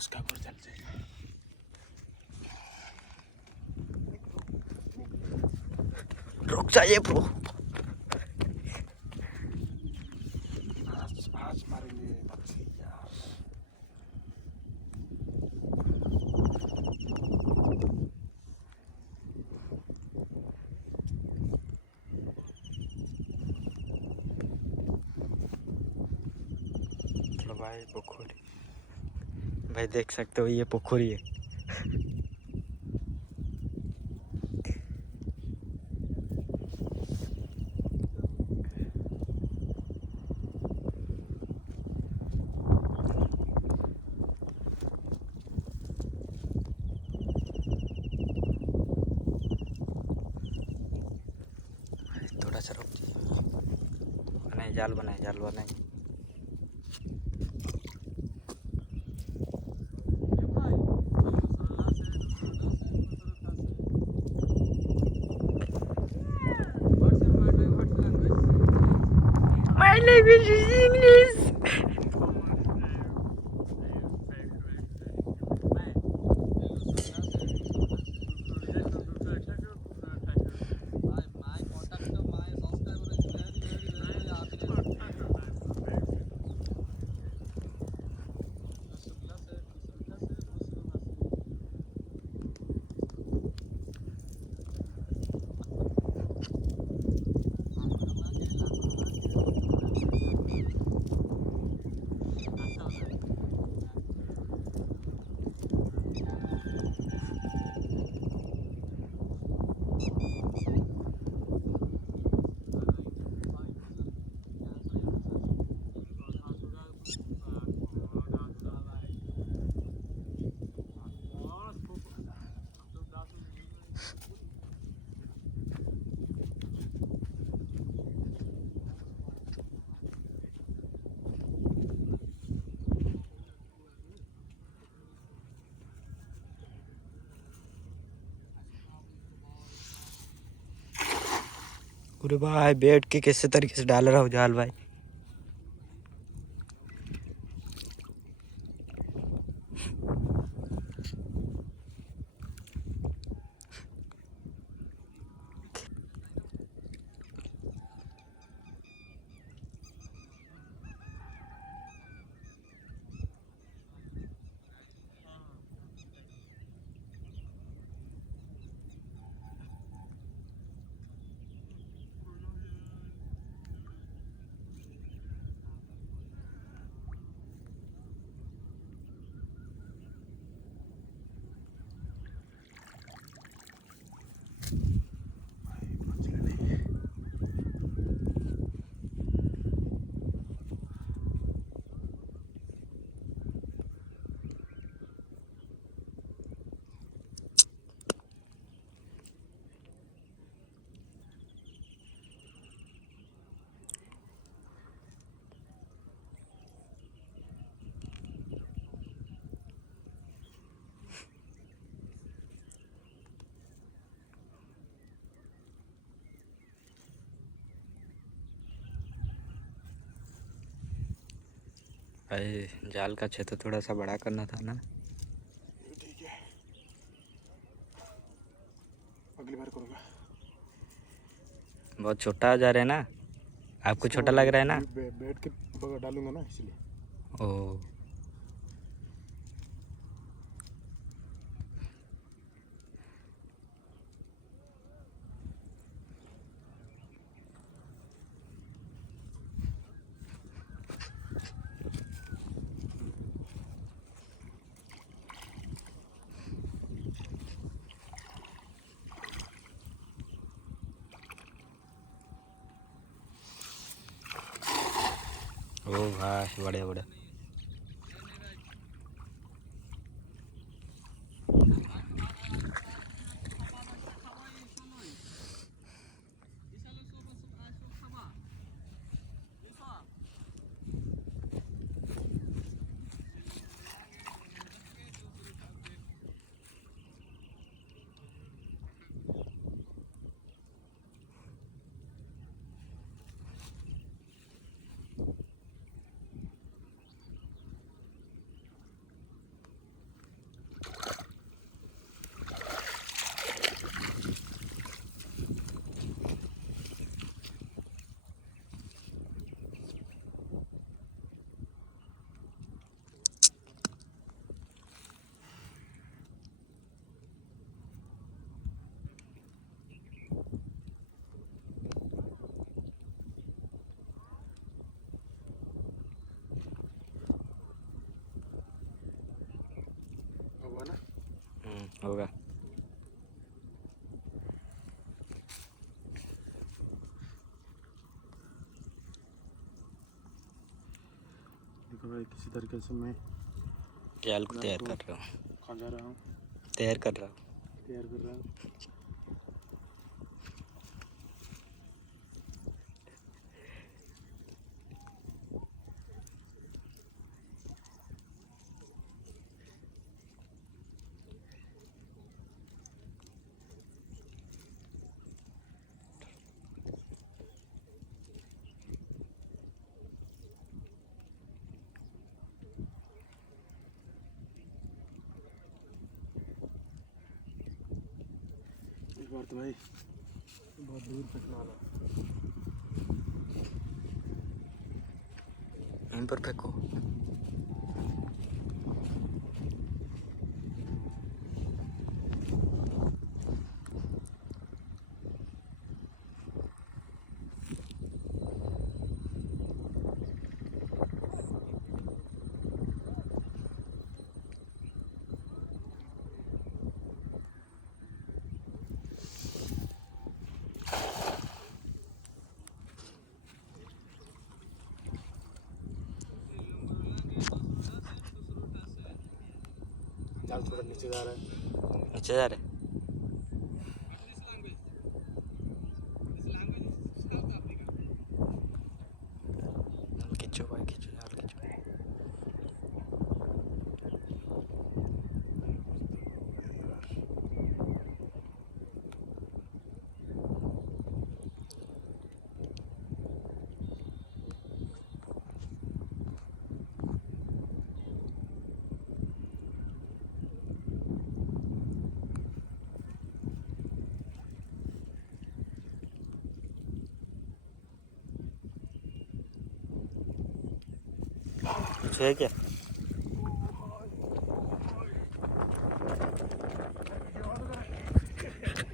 उसका घर चल जाएगा। रुक जाइए ब्रो। आज मारेंगे पक्षी यार। चलो भाई पोखरी, भाई देख सकते हो ये पोखरी है। थोड़ा सा रुक बनाए जाल बनाए। My language is English. अरे भाई बैठ के कैसे तरीके से डाल रहा हूँ जाल भाई। भाई जाल का क्षेत्र थोड़ा सा बड़ा करना था ना। ठीक है, अगली बार करूँगा। बहुत छोटा जा रहा है ना, आपको छोटा लग रहा है ना? बैठ के डालूंगा ना इसलिए। ओ भाई बड़े बड़े। होगा। देखो भाई, किसी तरीके से मैं जाल को तैयार कर रहा हूँ। खा रहा हूँ, तैयार कर रहा हूँ। तैयार कर रहा हूँ। इस बार तो भाई बहुत दूर फेंकना वाला। इन पर फेंको। जाल थोड़ा नीचे जा रहा है। नीचे जा रहे। खींचो भाई, खींचो जाल खींचो। कुछ है क्या?